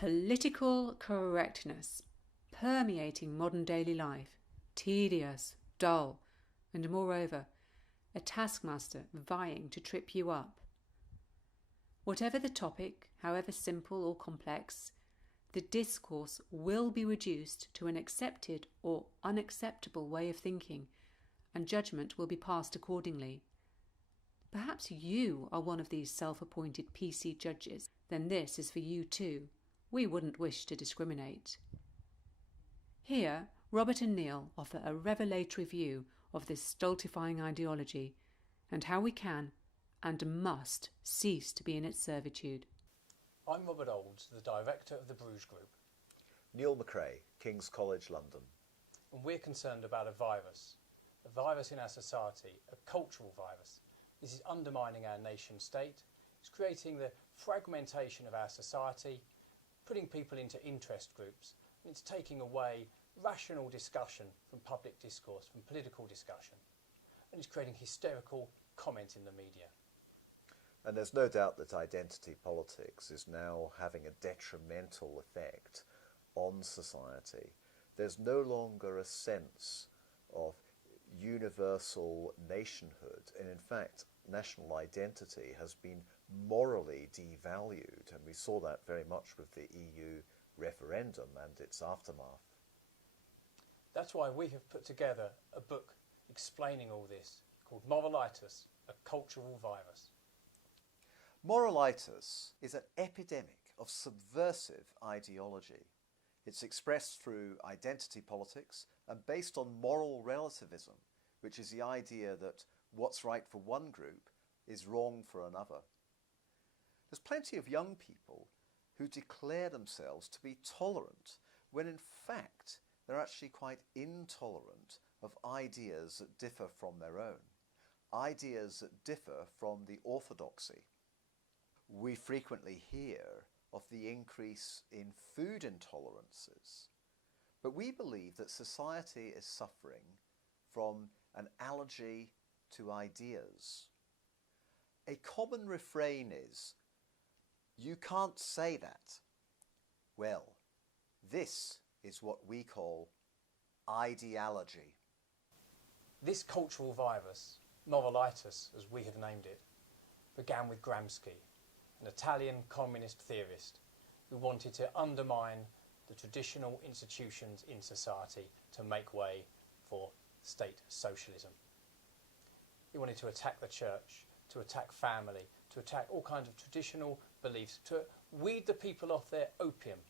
Political correctness, permeating modern daily life, tedious, dull, and moreover, a taskmaster vying to trip you up. Whatever the topic, however simple or complex, the discourse will be reduced to an accepted or unacceptable way of thinking, and judgment will be passed accordingly. Perhaps you are one of these self-appointed PC judges. Then this is for you too. We wouldn't wish to discriminate. Here, Robert and Neil offer a revelatory view of this stultifying ideology and how we can and must cease to be in its servitude. I'm Robert Olds, the director of the Bruges Group. Neil McRae, King's College London. And we're concerned about a virus in our society, a cultural virus. This is undermining our nation state, it's creating the fragmentation of our society, putting people into interest groups, and it's taking away rational discussion from public discourse, from political discussion, and it's creating hysterical comment in the media. And there's no doubt that identity politics is now having a detrimental effect on society. There's no longer a sense of universal nationhood, and in fact national identity has been morally devalued, and we saw that very much with the EU referendum and its aftermath. That's why we have put together a book explaining all this called Moralitis, a cultural virus. Moralitis is an epidemic of subversive ideology. It's expressed through identity politics and based on moral relativism, which is the idea that what's right for one group is wrong for another. There's plenty of young people who declare themselves to be tolerant when in fact they're actually quite intolerant of ideas that differ from their own, ideas that differ from the orthodoxy. We frequently hear of the increase in food intolerances, but we believe that society is suffering from an allergy to ideas. A common refrain is, "You can't say that." Well, this is what we call ideology. This cultural virus, Moralitis as we have named it, began with Gramsci, an Italian communist theorist who wanted to undermine the traditional institutions in society to make way for state socialism. He wanted to attack the church, to attack family, to attack all kinds of traditional beliefs, to weed the people off their opium,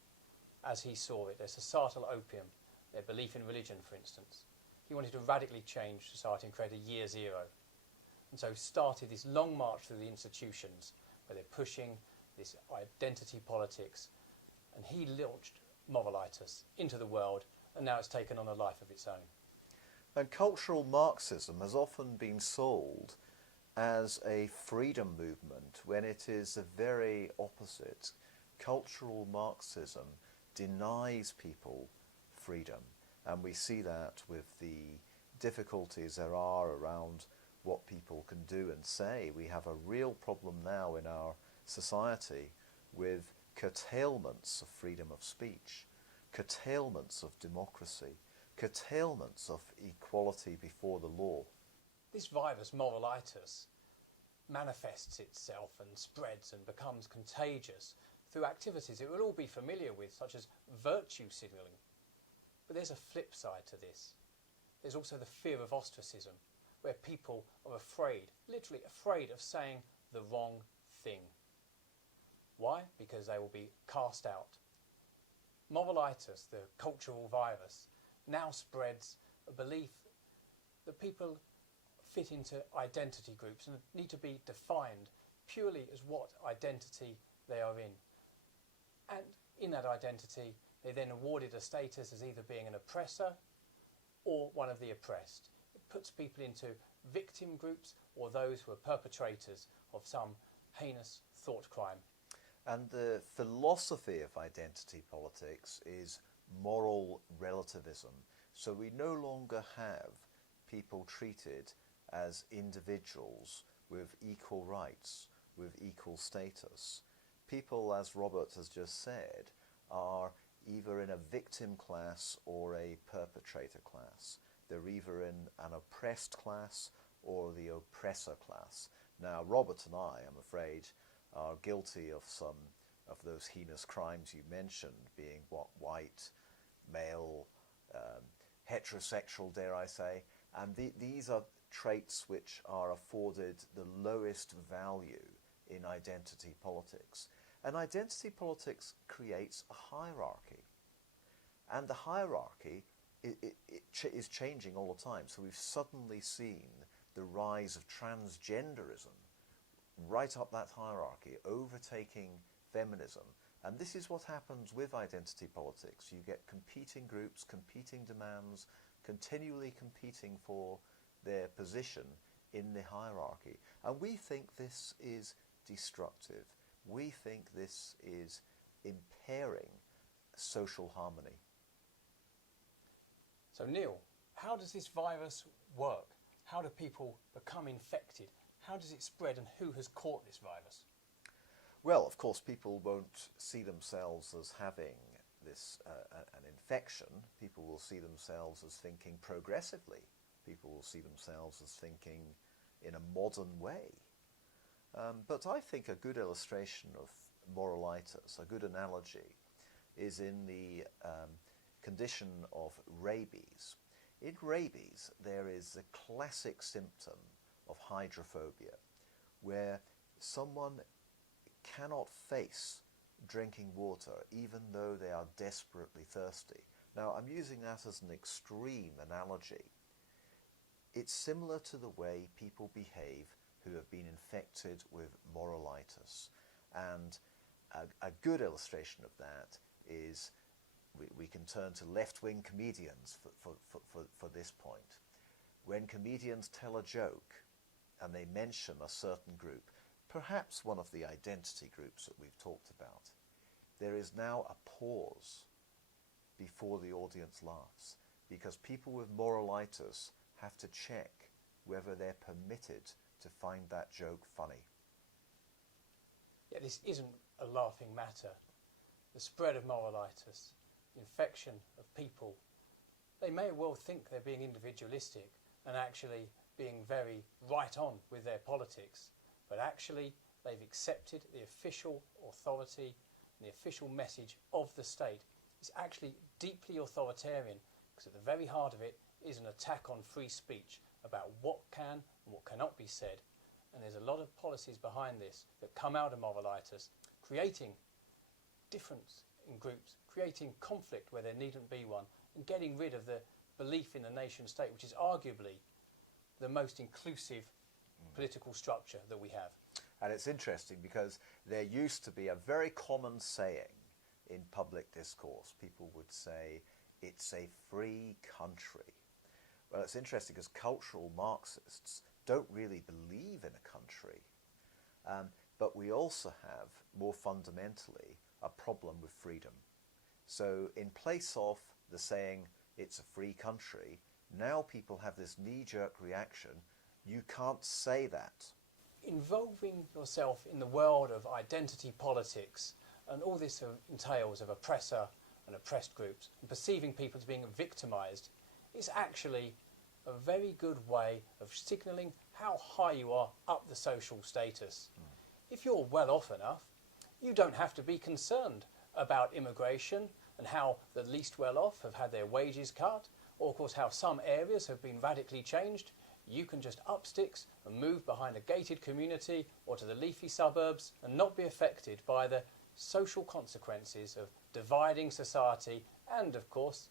as he saw it, their societal opium, their belief in religion, for instance. He wanted to radically change society and create a year zero. And so started this long march through the institutions where they're pushing this identity politics, and he launched Moralitis into the world, and now it's taken on a life of its own. And cultural Marxism has often been sold as a freedom movement when it is the very opposite. Cultural Marxism denies people freedom, and we see that with the difficulties there are around what people can do and say. We have a real problem now in our society with curtailments of freedom of speech, curtailments of democracy, curtailments of equality before the law. This virus, Moralitis, manifests itself and spreads and becomes contagious through activities it will all be familiar with, such as virtue signalling. But there's a flip side to this. There's also the fear of ostracism, where people are afraid, literally afraid of saying the wrong thing. Why? Because they will be cast out. Moralitis, the cultural virus, now spreads a belief that people fit into identity groups and need to be defined purely as what identity they are in. And in that identity, they're then awarded a status as either being an oppressor or one of the oppressed. It puts people into victim groups or those who are perpetrators of some heinous thought crime. And the philosophy of identity politics is moral relativism. So we no longer have people treated as individuals with equal rights, with equal status. People, as Robert has just said, are either in a victim class or a perpetrator class. They're either in an oppressed class or the oppressor class. Now, Robert and I, I'm afraid, are guilty of some of those heinous crimes you mentioned, being white, male, heterosexual, dare I say, and these are traits which are afforded the lowest value in identity politics. And identity politics creates a hierarchy. And the hierarchy is changing all the time. So we've suddenly seen the rise of transgenderism right up that hierarchy, overtaking feminism. And this is what happens with identity politics. You get competing groups, competing demands, continually competing for their position in the hierarchy. And we think this is destructive. We think this is impairing social harmony. So Neil, how does this virus work? How do people become infected? How does it spread, and who has caught this virus? Well, of course, people won't see themselves as having this an infection. People will see themselves as thinking progressively. People will see themselves as thinking in a modern way. But I think a good illustration of moralitis, a good analogy, is in the condition of rabies. In rabies, there is a classic symptom of hydrophobia, where someone cannot face drinking water even though they are desperately thirsty. Now, I'm using that as an extreme analogy. It's similar to the way people behave who have been infected with moralitis. And a good illustration of that is, we can turn to left-wing comedians for this point. When comedians tell a joke and they mention a certain group, perhaps one of the identity groups that we've talked about, there is now a pause before the audience laughs, because people with moralitis have to check whether they're permitted to find that joke funny. Yeah, this isn't a laughing matter. The spread of moralitis, the infection of people, they may well think they're being individualistic and actually being very right on with their politics, but actually they've accepted the official authority and the official message of the state. It's actually deeply authoritarian, because at the very heart of it is an attack on free speech about what can and what cannot be said. And there's a lot of policies behind this that come out of moralitis, creating difference in groups, creating conflict where there needn't be one, and getting rid of the belief in the nation state, which is arguably the most inclusive political structure that we have. And it's interesting because there used to be a very common saying in public discourse. People would say, it's a free country. Well, it's interesting because cultural Marxists don't really believe in a country. But we also have, more fundamentally, a problem with freedom. So in place of the saying, it's a free country, now people have this knee-jerk reaction, you can't say that. Involving yourself in the world of identity politics and all this entails of oppressor and oppressed groups and perceiving people as being victimised is actually a very good way of signalling how high you are up the social status. If you're well off enough, you don't have to be concerned about immigration and how the least well off have had their wages cut, or of course how some areas have been radically changed. You can just up sticks and move behind a gated community or to the leafy suburbs and not be affected by the social consequences of dividing society. And of course,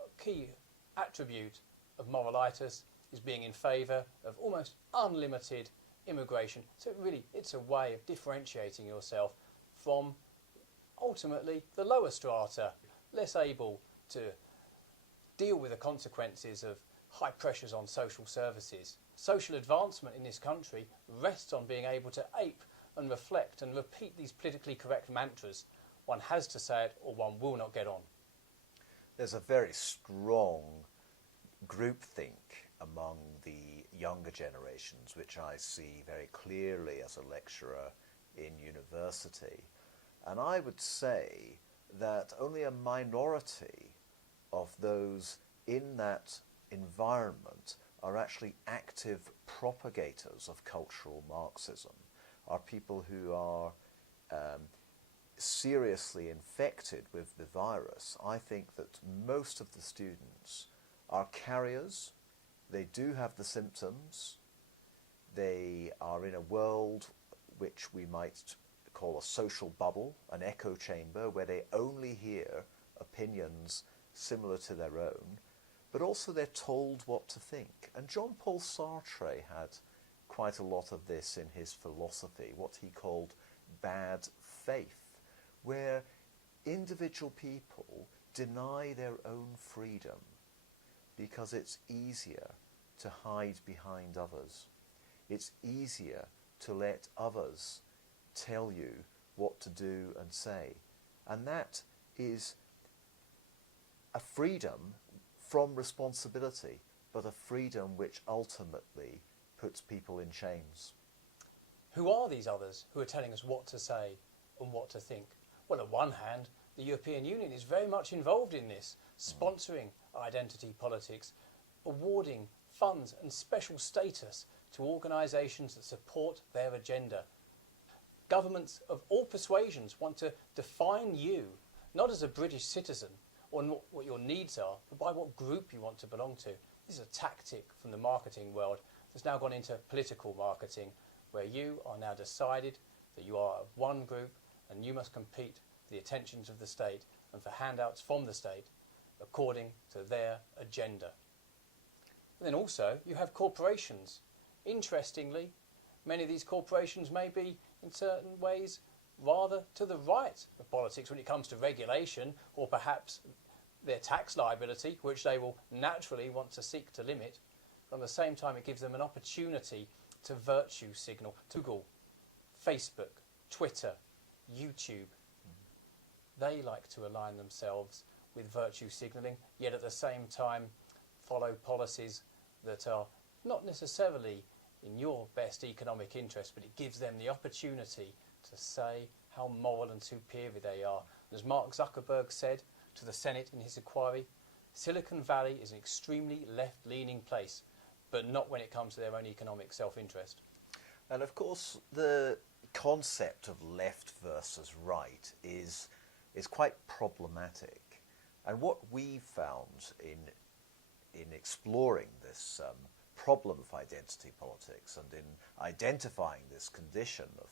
a key attribute of moralitis is being in favour of almost unlimited immigration. So it's a way of differentiating yourself from ultimately the lower strata, less able to deal with the consequences of high pressures on social services. Social advancement in this country rests on being able to ape and reflect and repeat these politically correct mantras. One has to say it or one will not get on. There's a very strong groupthink among the younger generations, which I see very clearly as a lecturer in university. And I would say that only a minority of those in that environment are actually active propagators of cultural Marxism, are people who are seriously infected with the virus. I think that most of the students are carriers. They do have the symptoms. They are in a world which we might call a social bubble, an echo chamber, where they only hear opinions similar to their own, but also they're told what to think. And Jean-Paul Sartre had quite a lot of this in his philosophy, what he called bad faith, where individual people deny their own freedom because it's easier to hide behind others. It's easier to let others tell you what to do and say. And that is a freedom from responsibility, but a freedom which ultimately puts people in chains. Who are these others who are telling us what to say and what to think? Well, on one hand, the European Union is very much involved in this, sponsoring identity politics, awarding funds and special status to organisations that support their agenda. Governments of all persuasions want to define you, not as a British citizen or what your needs are, but by what group you want to belong to. This is a tactic from the marketing world that's now gone into political marketing, where you are now decided that you are of one group and you must compete for the attentions of the state and for handouts from the state according to their agenda. And then also you have corporations. Interestingly, many of these corporations may be in certain ways rather to the right of politics when it comes to regulation, or perhaps their tax liability, which they will naturally want to seek to limit. But at the same time, it gives them an opportunity to virtue signal to Google, Facebook, Twitter, YouTube. They like to align themselves with virtue signalling, yet at the same time follow policies that are not necessarily in your best economic interest, but it gives them the opportunity to say how moral and superior they are. As Mark Zuckerberg said to the Senate in his inquiry, Silicon Valley is an extremely left-leaning place, but not when it comes to their own economic self-interest. And of course, the concept of left versus right is quite problematic. And what we found in exploring this problem of identity politics and in identifying this condition of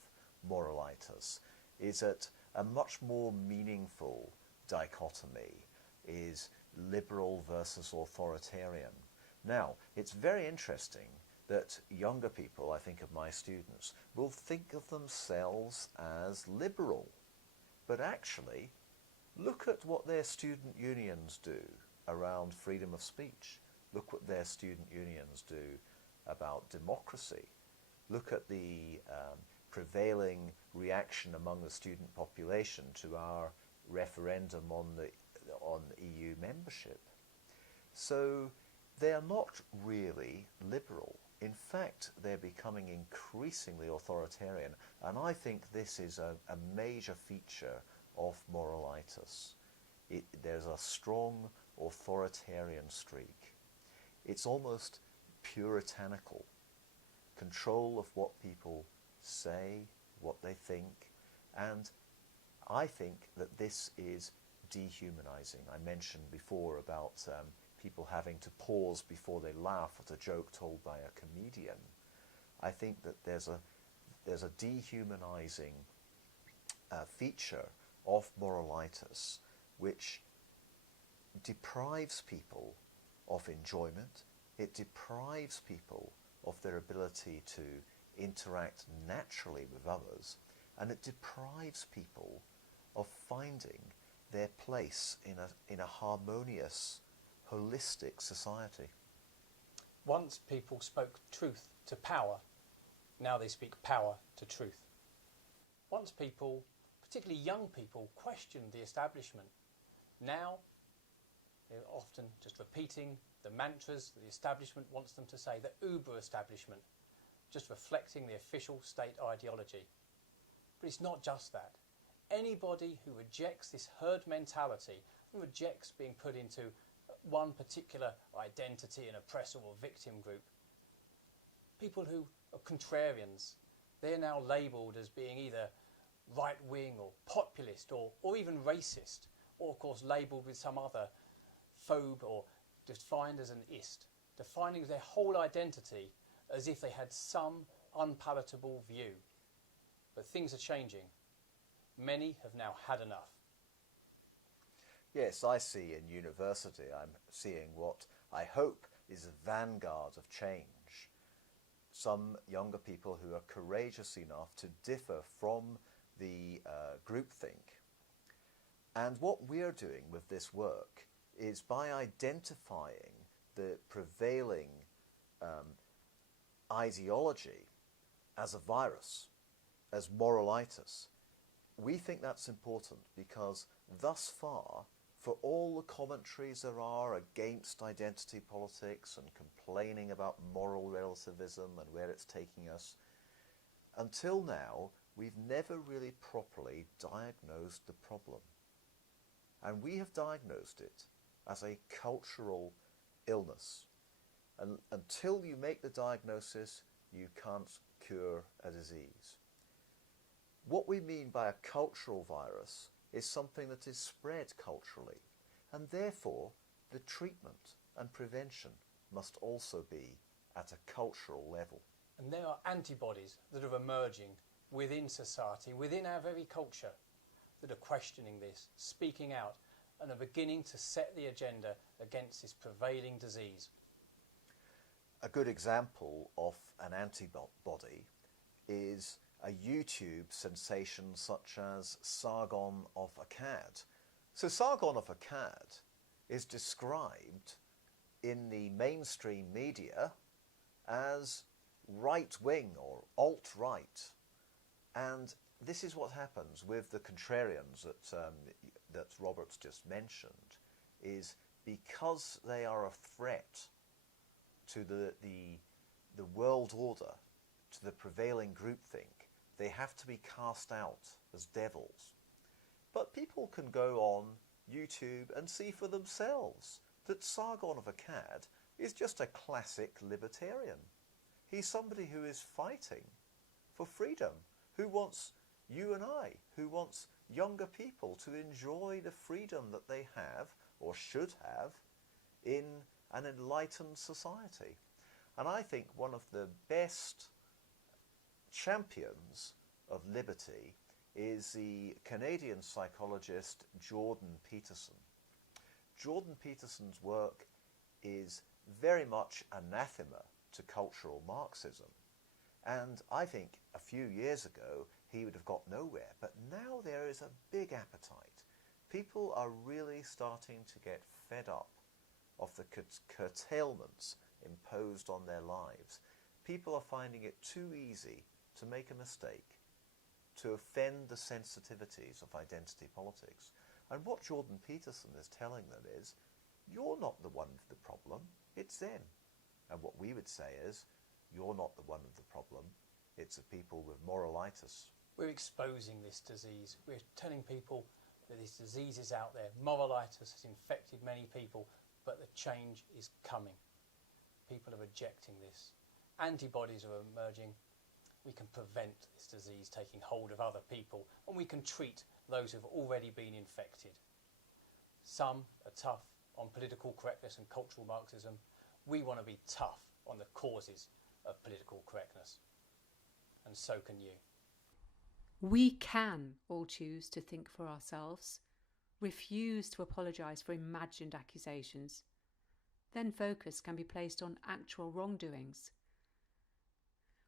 moralitis is that a much more meaningful dichotomy is liberal versus authoritarian. Now, it's very interesting that younger people, I think of my students, will think of themselves as liberal. But actually, look at what their student unions do around freedom of speech. Look what their student unions do about democracy. Look at the prevailing reaction among the student population to our referendum on EU membership. So they are not really liberal. In fact, they're becoming increasingly authoritarian, and I think this is a major feature of moralitis. There's a strong authoritarian streak. It's almost puritanical. Control of what people say, what they think, and I think that this is dehumanizing. I mentioned before about people having to pause before they laugh at a joke told by a comedian. I think that there's a dehumanizing feature of moralitis which deprives people of enjoyment. It deprives people of their ability to interact naturally with others, and it deprives people of finding their place in a harmonious, holistic society. Once people spoke truth to power, now they speak power to truth. Once people, particularly young people, questioned the establishment. Now they're often just repeating the mantras that the establishment wants them to say, the uber establishment, just reflecting the official state ideology. But it's not just that. Anybody who rejects this herd mentality and rejects being put into one particular identity, an oppressor or victim group, people who are contrarians, they're now labelled as being either right-wing or populist or even racist, or of course labelled with some other phobe or defined as an ist, defining their whole identity as if they had some unpalatable view. But things are changing. Many have now had enough. Yes, I see in university, I'm seeing what I hope is a vanguard of change. Some younger people who are courageous enough to differ from the groupthink. And what we're doing with this work is by identifying the prevailing ideology as a virus, as moralitis. We think that's important because thus far, for all the commentaries there are against identity politics and complaining about moral relativism and where it's taking us, until now we've never really properly diagnosed the problem. And we have diagnosed it as a cultural illness. And until you make the diagnosis, you can't cure a disease. What we mean by a cultural virus is something that is spread culturally, and therefore the treatment and prevention must also be at a cultural level. And there are antibodies that are emerging within society, within our very culture, that are questioning this, speaking out, and are beginning to set the agenda against this prevailing disease. A good example of an antibody is a YouTube sensation such as Sargon of Akkad. So Sargon of Akkad is described in the mainstream media as right-wing or alt-right. And this is what happens with the contrarians that Robert's just mentioned, is because they are a threat to the world order, to the prevailing groupthink, they have to be cast out as devils. But people can go on YouTube and see for themselves that Sargon of Akkad is just a classic libertarian. He's somebody who is fighting for freedom, who wants you and I, who wants younger people to enjoy the freedom that they have, or should have, in an enlightened society. And I think one of the best champions of liberty is the Canadian psychologist Jordan Peterson. Jordan Peterson's work is very much anathema to cultural Marxism. And I think a few years ago he would have got nowhere, but now there is a big appetite. People are really starting to get fed up of the curtailments imposed on their lives. People are finding it too easy to make a mistake, to offend the sensitivities of identity politics. And what Jordan Peterson is telling them is, you're not the one with the problem, it's them. And what we would say is, you're not the one with the problem, it's the people with moralitis. We're exposing this disease. We're telling people that this disease is out there. Moralitis has infected many people, but the change is coming. People are rejecting this. Antibodies are emerging. We can prevent this disease taking hold of other people, and we can treat those who've already been infected. Some are tough on political correctness and cultural Marxism. We want to be tough on the causes of political correctness. And so can you. We can all choose to think for ourselves, refuse to apologise for imagined accusations. Then focus can be placed on actual wrongdoings.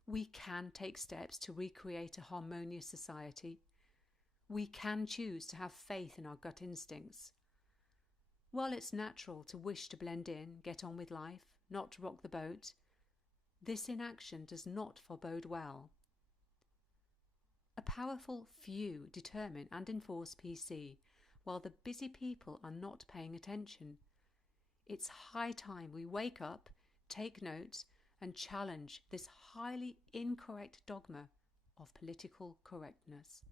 We can take steps to recreate a harmonious society. We can choose to have faith in our gut instincts. While it's natural to wish to blend in, get on with life, not to rock the boat, this inaction does not forebode well. A powerful few determine and enforce PC, while the busy people are not paying attention. It's high time we wake up, take note, and challenge this highly incorrect dogma of political correctness.